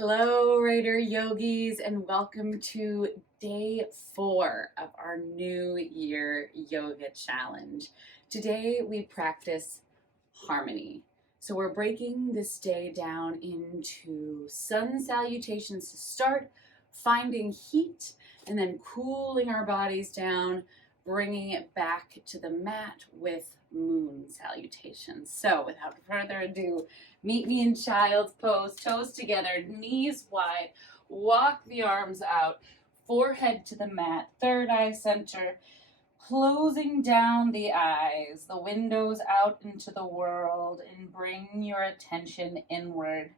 Hello, Raider Yogis, and welcome to day 4 of our New Year Yoga Challenge. Today we practice harmony. So we're breaking this day down into Sun Salutations to start, finding heat, and then cooling our bodies down, bringing it back to the mat with Moon Salutations. So without further ado, meet me in child's pose, toes together, knees wide, walk the arms out, forehead to the mat, third eye center, closing down the eyes, the windows out into the world, and bring your attention inward.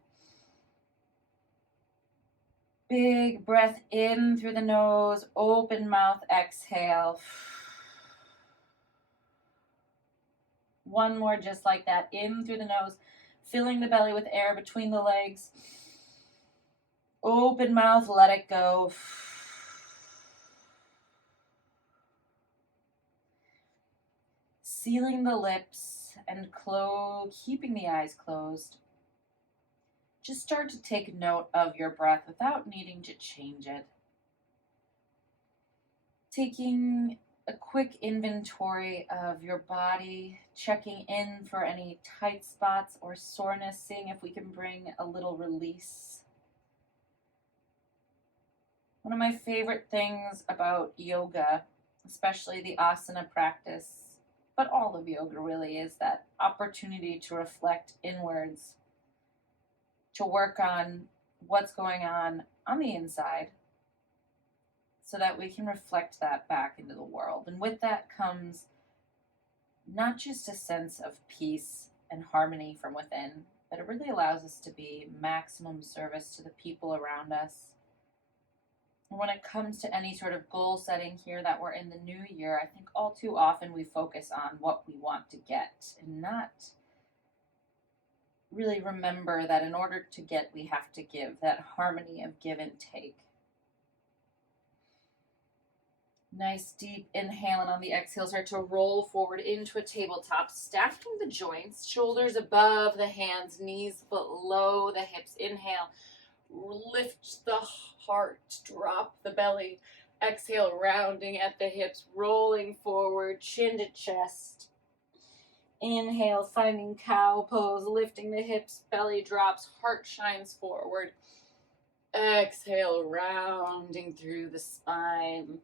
Big breath in through the nose, open mouth, exhale. One more just like that, in through the nose, filling the belly with air between the legs. Open mouth, let it go. Sealing the lips and keeping the eyes closed. Just start to take note of your breath without needing to change it. Taking a quick inventory of your body, checking in for any tight spots or soreness, seeing if we can bring a little release. One of my favorite things about yoga, especially the asana practice, but all of yoga really, is that opportunity to reflect inwards, to work on what's going on the inside, so that we can reflect that back into the world. And with that comes not just a sense of peace and harmony from within, but it really allows us to be maximum service to the people around us. And when it comes to any sort of goal setting here that we're in the new year, I think all too often we focus on what we want to get and not really remember that in order to get, we have to give, that harmony of give and take. Nice deep inhale, and on the exhale, start to roll forward into a tabletop, stacking the joints, shoulders above the hands, knees below the hips. Inhale, lift the heart, drop the belly. Exhale, rounding at the hips, rolling forward, chin to chest. Inhale, finding cow pose, lifting the hips, belly drops, heart shines forward. Exhale, rounding through the spine.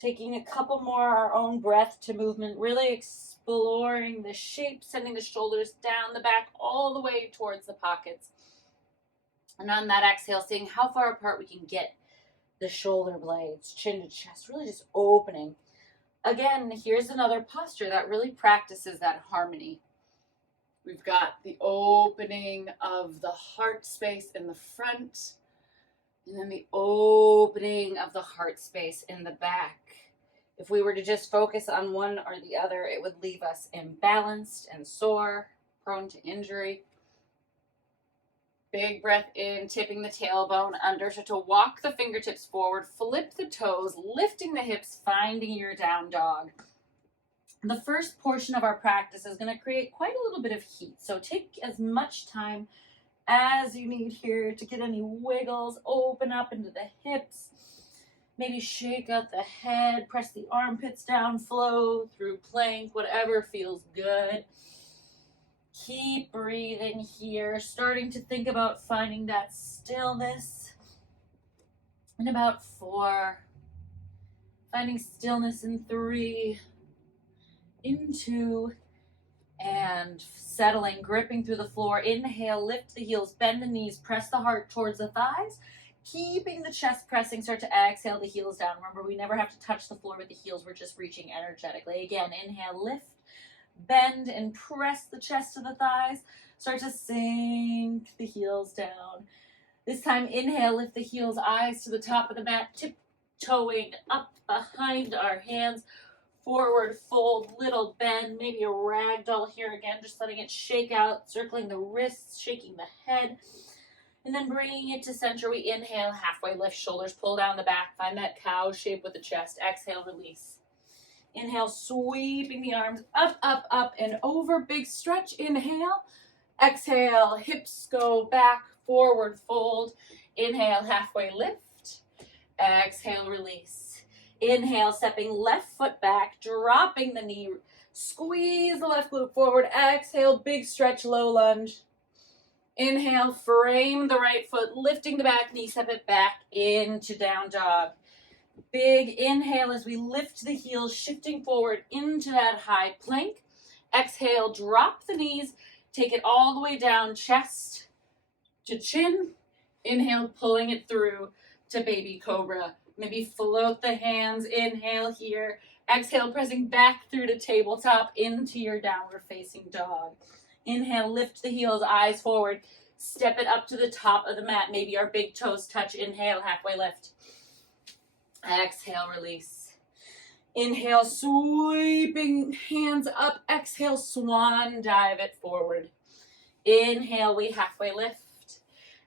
Taking a couple more, our own breath to movement, really exploring the shape, sending the shoulders down the back all the way towards the pockets. And on that exhale, seeing how far apart we can get the shoulder blades, chin to chest, really just opening. Again, here's another posture that really practices that harmony. We've got the opening of the heart space in the front, and then the opening of the heart space in the back. If we were to just focus on one or the other, it would leave us imbalanced and sore, prone to injury. Big breath in, tipping the tailbone under. So to walk the fingertips forward, flip the toes, lifting the hips, finding your down dog. The first portion of our practice is going to create quite a little bit of heat. So take as much time as you need here to get any wiggles, open up into the hips, maybe shake out the head, press the armpits down, flow through plank, whatever feels good. Keep breathing here, starting to think about finding that stillness. In about 4, finding stillness in 3, in 2, and settling, gripping through the floor. Inhale, lift the heels, bend the knees, press the heart towards the thighs, keeping the chest pressing. Start to exhale the heels down. Remember, we never have to touch the floor with the heels. We're just reaching energetically. Again, inhale, lift, bend, and press the chest to the thighs. Start to sink the heels down. This time, inhale, lift the heels, eyes to the top of the mat, tiptoeing up behind our hands. Forward fold, little bend, maybe a ragdoll here again, just letting it shake out, circling the wrists, shaking the head, and then bringing it to center. We inhale, halfway lift, shoulders pull down the back, find that cow shape with the chest. Exhale, release. Inhale, sweeping the arms up, up, up, and over. Big stretch. Inhale, Exhale, hips go back, forward fold. Inhale, halfway lift. Exhale, release. Inhale, stepping left foot back, dropping the knee. Squeeze the left glute forward. Exhale, big stretch, low lunge. Inhale, frame the right foot, lifting the back knee, step it back into down dog. Big inhale as we lift the heels, shifting forward into that high plank. Exhale, drop the knees, take it all the way down, chest to chin. Inhale, pulling it through to baby cobra. Maybe float the hands, inhale here. Exhale, pressing back through to tabletop into your downward facing dog. Inhale, lift the heels, eyes forward. Step it up to the top of the mat. Maybe our big toes touch. Inhale, halfway lift. Exhale, release. Inhale, sweeping hands up. Exhale, swan dive it forward. Inhale, we halfway lift.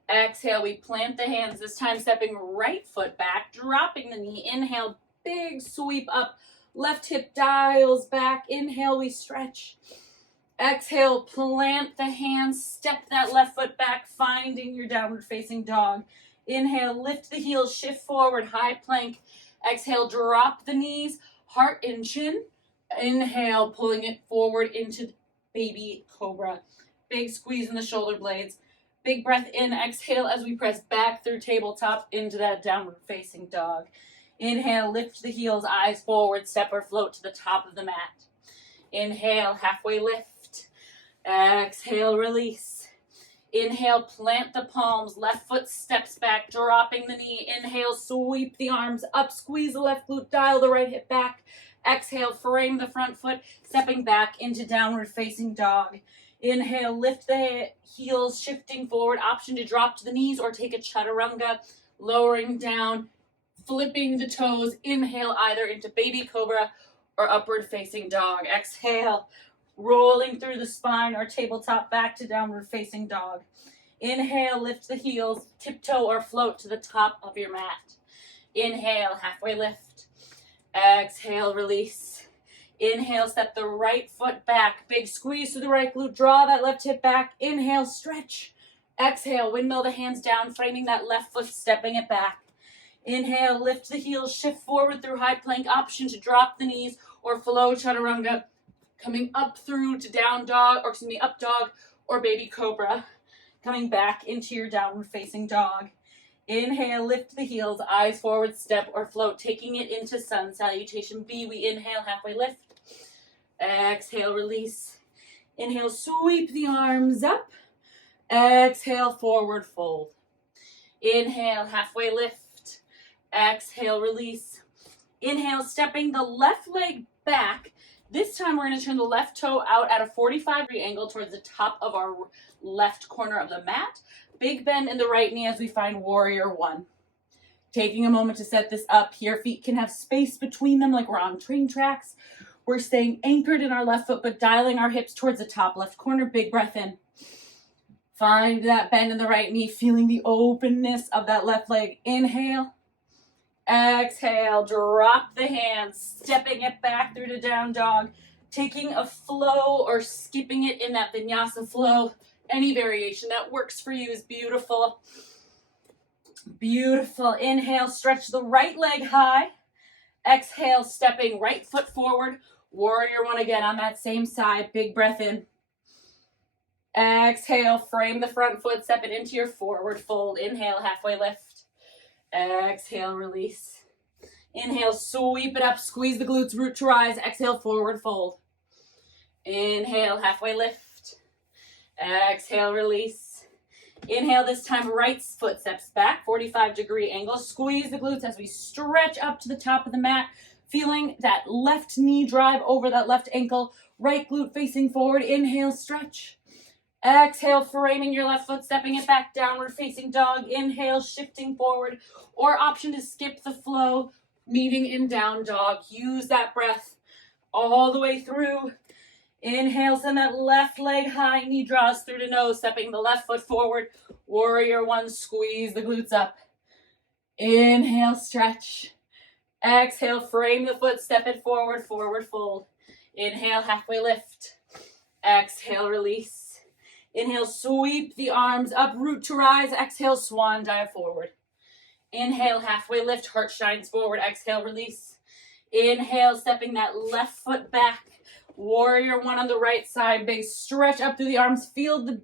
Exhale, we plant the hands, this time stepping right foot back, dropping the knee. Inhale, big sweep up. Left hip dials back. Inhale, we stretch. Exhale, plant the hands, step that left foot back, finding your downward facing dog. Inhale, lift the heels, shift forward, high plank. Exhale, drop the knees, heart and chin. Inhale, pulling it forward into baby cobra. Big squeeze in the shoulder blades. Big breath in, exhale as we press back through tabletop into that downward facing dog. Inhale, lift the heels, eyes forward, step or float to the top of the mat. Inhale, halfway lift. Exhale, release. Inhale, plant the palms, left foot steps back, dropping the knee. Inhale, sweep the arms up, squeeze the left glute, dial the right hip back. Exhale, frame the front foot, stepping back into downward facing dog. Inhale, lift the heels, shifting forward, option to drop to the knees or take a chaturanga, lowering down, flipping the toes. Inhale, either into baby cobra or upward facing dog. Exhale, rolling through the spine or tabletop back to downward facing dog. Inhale, lift the heels, tiptoe or float to the top of your mat. Inhale, halfway lift. Exhale, release. Inhale, step the right foot back. Big squeeze through the right glute, draw that left hip back. Inhale, stretch. Exhale, windmill the hands down, framing that left foot, stepping it back. Inhale, lift the heels, shift forward through high plank, option to drop the knees or flow chaturanga. Coming up through to down dog, or excuse me, up dog or baby cobra. Coming back into your downward facing dog. Inhale, lift the heels, eyes forward, step or float, taking it into sun salutation B. We inhale, halfway lift. Exhale, release. Inhale, sweep the arms up. Exhale, forward fold. Inhale, halfway lift. Exhale, release. Inhale, stepping the left leg back. This time we're going to turn the left toe out at a 45-degree angle towards the top of our left corner of the mat. Big bend in the right knee as we find warrior one. Taking a moment to set this up here. Feet can have space between them like we're on train tracks. We're staying anchored in our left foot, but dialing our hips towards the top left corner. Big breath in. Find that bend in the right knee, feeling the openness of that left leg. Inhale. Exhale, drop the hands, stepping it back through to down dog, taking a flow or skipping it in that vinyasa flow. Any variation that works for you is beautiful. Beautiful. Inhale, stretch the right leg high. Exhale, stepping right foot forward. Warrior one again on that same side. Big breath in. Exhale, frame the front foot, step it into your forward fold. Inhale, halfway lift. Exhale, release. Inhale, sweep it up, squeeze the glutes, root to rise. Exhale, forward fold. Inhale, halfway lift. Exhale, release. Inhale, this time right foot steps back, 45-degree angle. Squeeze the glutes as we stretch up to the top of the mat, feeling that left knee drive over that left ankle. Right glute facing forward. Inhale, stretch. Exhale, framing your left foot, stepping it back, downward facing dog. Inhale, shifting forward, or option to skip the flow, meeting in down dog. Use that breath all the way through. Inhale, send that left leg high, knee draws through to nose, stepping the left foot forward. Warrior one, squeeze the glutes up. Inhale, stretch. Exhale, frame the foot, step it forward, forward fold. Inhale, halfway lift. Exhale, release. Inhale, sweep the arms up, root to rise. Exhale, swan dive forward. Inhale, halfway lift, heart shines forward. Exhale, release. Inhale, stepping that left foot back. Warrior one on the right side. Big stretch up through the arms. Feel the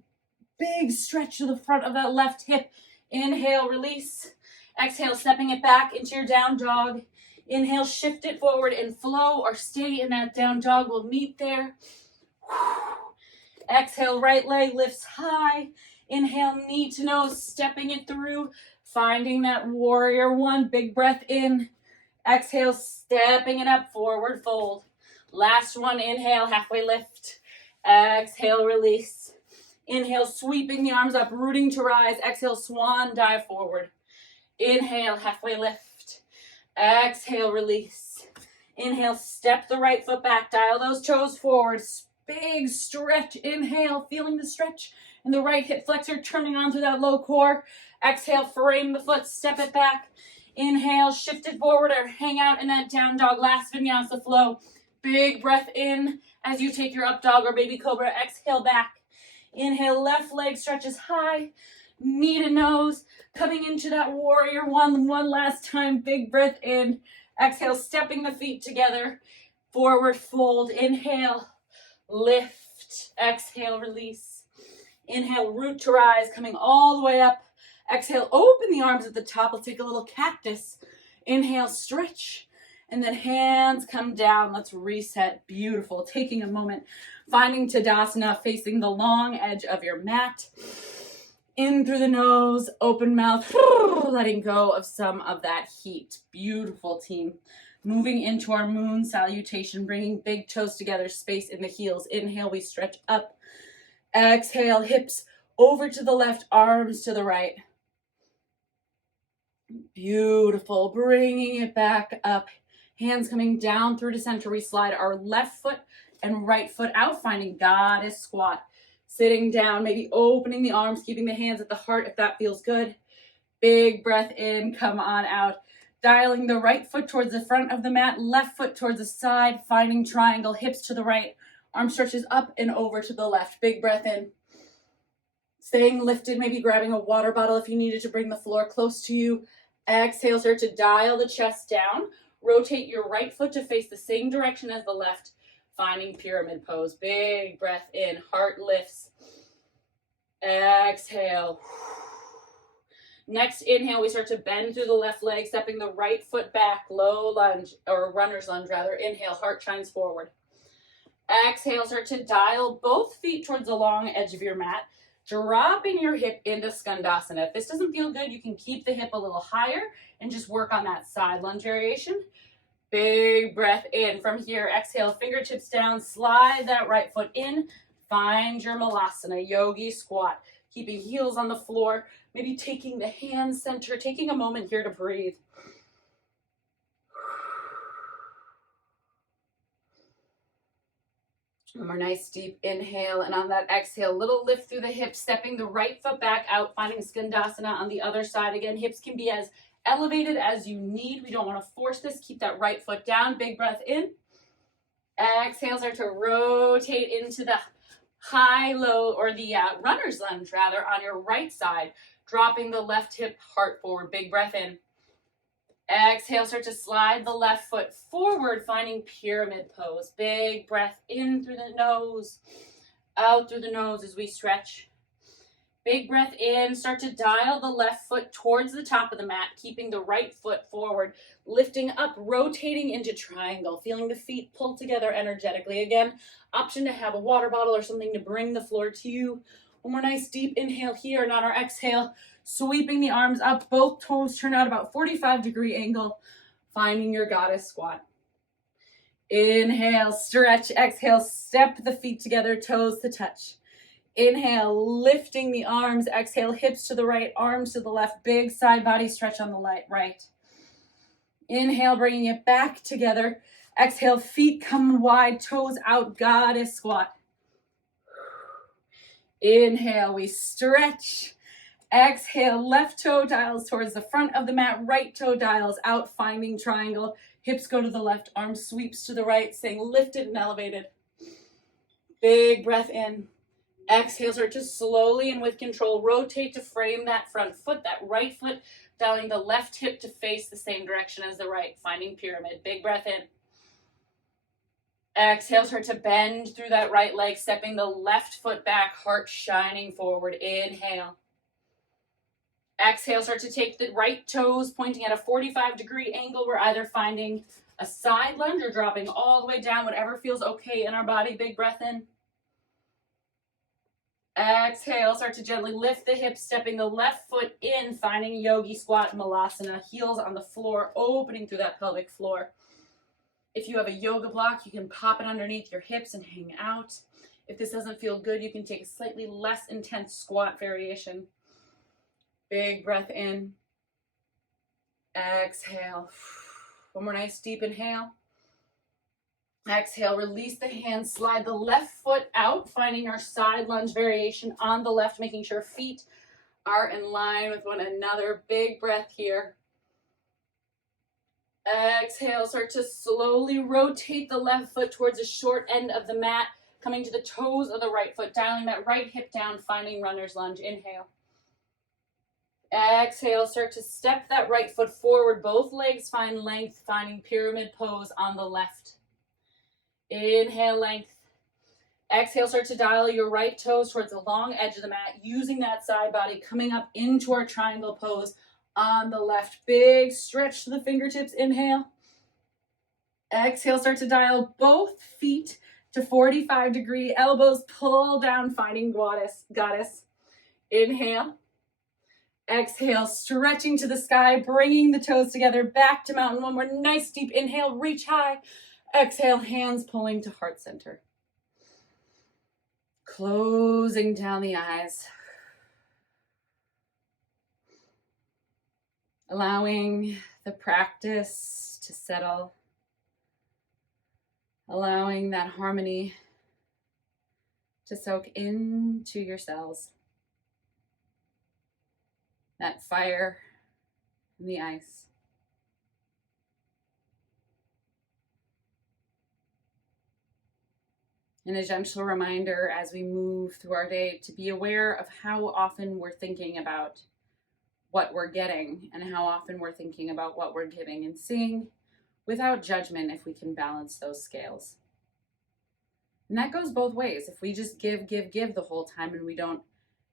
big stretch to the front of that left hip. Inhale, release. Exhale, stepping it back into your down dog. Inhale, shift it forward and flow, or stay in that down dog. We'll meet there. Exhale, right leg lifts high. Inhale, knee to nose, stepping it through. Finding that warrior one. Big breath in. Exhale, stepping it up, forward fold. Last one, inhale, halfway lift. Exhale, release. Inhale, sweeping the arms up, rooting to rise. Exhale, swan dive forward. Inhale, halfway lift. Exhale, release. Inhale, step the right foot back. Dial those toes forward. Big stretch. Inhale, feeling the stretch in the right hip flexor, turning onto that low core. Exhale, frame the foot, step it back. Inhale, shift it forward or hang out in that down dog. Last vinyasa flow. Big breath in as you take your up dog or baby cobra. Exhale back. Inhale, left leg stretches high. Knee to nose. Coming into that warrior one last time. Big breath in. Exhale, stepping the feet together. Forward fold. Inhale, lift. Exhale, release. Inhale, root to rise. Coming all the way up. Exhale, open the arms at the top. Let's take a little cactus. Inhale, stretch. And then hands come down. Let's reset. Beautiful. Taking a moment. Finding Tadasana, facing the long edge of your mat. In through the nose, open mouth. Letting go of some of that heat. Beautiful, team. Moving into our Moon Salutation. Bringing big toes together. Space in the heels. Inhale, we stretch up. Exhale, hips over to the left, arms to the right. Beautiful. Bringing it back up. Hands coming down through to center. We slide our left foot and right foot out, finding goddess squat. Sitting down, maybe opening the arms, keeping the hands at the heart if that feels good. Big breath in, come on out. Dialing the right foot towards the front of the mat, left foot towards the side, finding triangle, hips to the right, arm stretches up and over to the left. Big breath in. Staying lifted, maybe grabbing a water bottle if you needed to bring the floor close to you. Exhale, start to dial the chest down. Rotate your right foot to face the same direction as the left, finding pyramid pose. Big breath in, heart lifts. Exhale. Next inhale, we start to bend through the left leg, stepping the right foot back, low lunge, or runner's lunge rather. Inhale, heart shines forward. Exhale, start to dial both feet towards the long edge of your mat, dropping your hip into Skandasana. If this doesn't feel good, you can keep the hip a little higher and just work on that side lunge variation. Big breath in. From here, exhale, fingertips down, slide that right foot in. Find your Malasana, yogi squat. Keeping heels on the floor, maybe taking the hands center, taking a moment here to breathe. One more nice deep inhale, and on that exhale, little lift through the hips, stepping the right foot back out, finding Skandasana on the other side. Again, hips can be as elevated as you need. We don't want to force this. Keep that right foot down. Big breath in. Exhale, start to rotate into the high-low, or the runner's lunge rather, on your right side, dropping the left hip, heart forward. Big breath in. Exhale, start to slide the left foot forward, finding pyramid pose. Big breath in through the nose, out through the nose as we stretch. Big breath in, start to dial the left foot towards the top of the mat, keeping the right foot forward, lifting up, rotating into triangle, feeling the feet pull together energetically. Again, option to have a water bottle or something to bring the floor to you. One more nice deep inhale here, and on our exhale, sweeping the arms up, both toes turn out about 45-degree angle, finding your goddess squat. Inhale, stretch. Exhale, step the feet together, toes to touch. Inhale, lifting the arms. Exhale, hips to the right, arms to the left. Big side body stretch on the right. Inhale, bringing it back together. Exhale, feet come wide, toes out, goddess squat. Inhale, we stretch. Exhale, left toe dials towards the front of the mat, right toe dials out, finding triangle. Hips go to the left, arm sweeps to the right, staying lifted and elevated. Big breath in. Exhale, start to slowly and with control rotate to frame that front foot, that right foot, dialing the left hip to face the same direction as the right, finding pyramid. Big breath in. Exhale, start to bend through that right leg, stepping the left foot back, heart shining forward. Inhale. Exhale, start to take the right toes pointing at a 45-degree angle. We're either finding a side lunge or dropping all the way down, whatever feels okay in our body. Big breath in. Exhale, start to gently lift the hips, stepping the left foot in, finding yogi squat malasana, heels on the floor, opening through that pelvic floor. If you have a yoga block, you can pop it underneath your hips and hang out. If this doesn't feel good, you can take a slightly less intense squat variation. Big breath in. Exhale. One more nice deep inhale. Exhale, release the hands, slide the left foot out, finding our side lunge variation on the left, making sure feet are in line with one another. Big breath here. Exhale, start to slowly rotate the left foot towards the short end of the mat, coming to the toes of the right foot, dialing that right hip down, finding runner's lunge. Inhale. Exhale, start to step that right foot forward. Both legs find length, finding pyramid pose on the left. Inhale, length. Exhale, start to dial your right toes towards the long edge of the mat, using that side body, coming up into our triangle pose on the left. Big stretch to the fingertips. Inhale. Exhale, start to dial both feet to 45-degree. Elbows pull down, finding goddess. Inhale. Exhale, stretching to the sky, bringing the toes together, back to mountain. One more nice deep inhale, reach high. Exhale, hands pulling to heart center. Closing down the eyes. Allowing the practice to settle. Allowing that harmony to soak into your cells. That fire in the ice. And a gentle reminder as we move through our day to be aware of how often we're thinking about what we're getting and how often we're thinking about what we're giving, and seeing without judgment if we can balance those scales. And that goes both ways. If we just give the whole time and we don't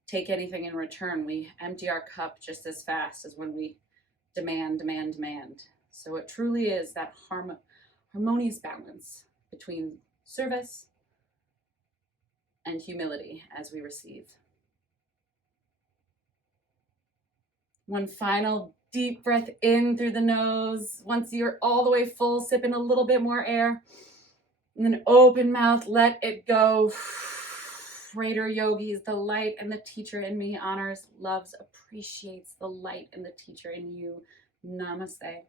take anything in return, we empty our cup just as fast as when we demand. So it truly is that harmonious balance between service and humility as we receive. One final deep breath in through the nose. Once you're all the way full, sip in a little bit more air. And then open mouth, let it go. Raider Yogi is the light and the teacher in me, honors, loves, appreciates the light and the teacher in you. Namaste.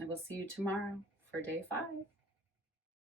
I will see you tomorrow for day 5.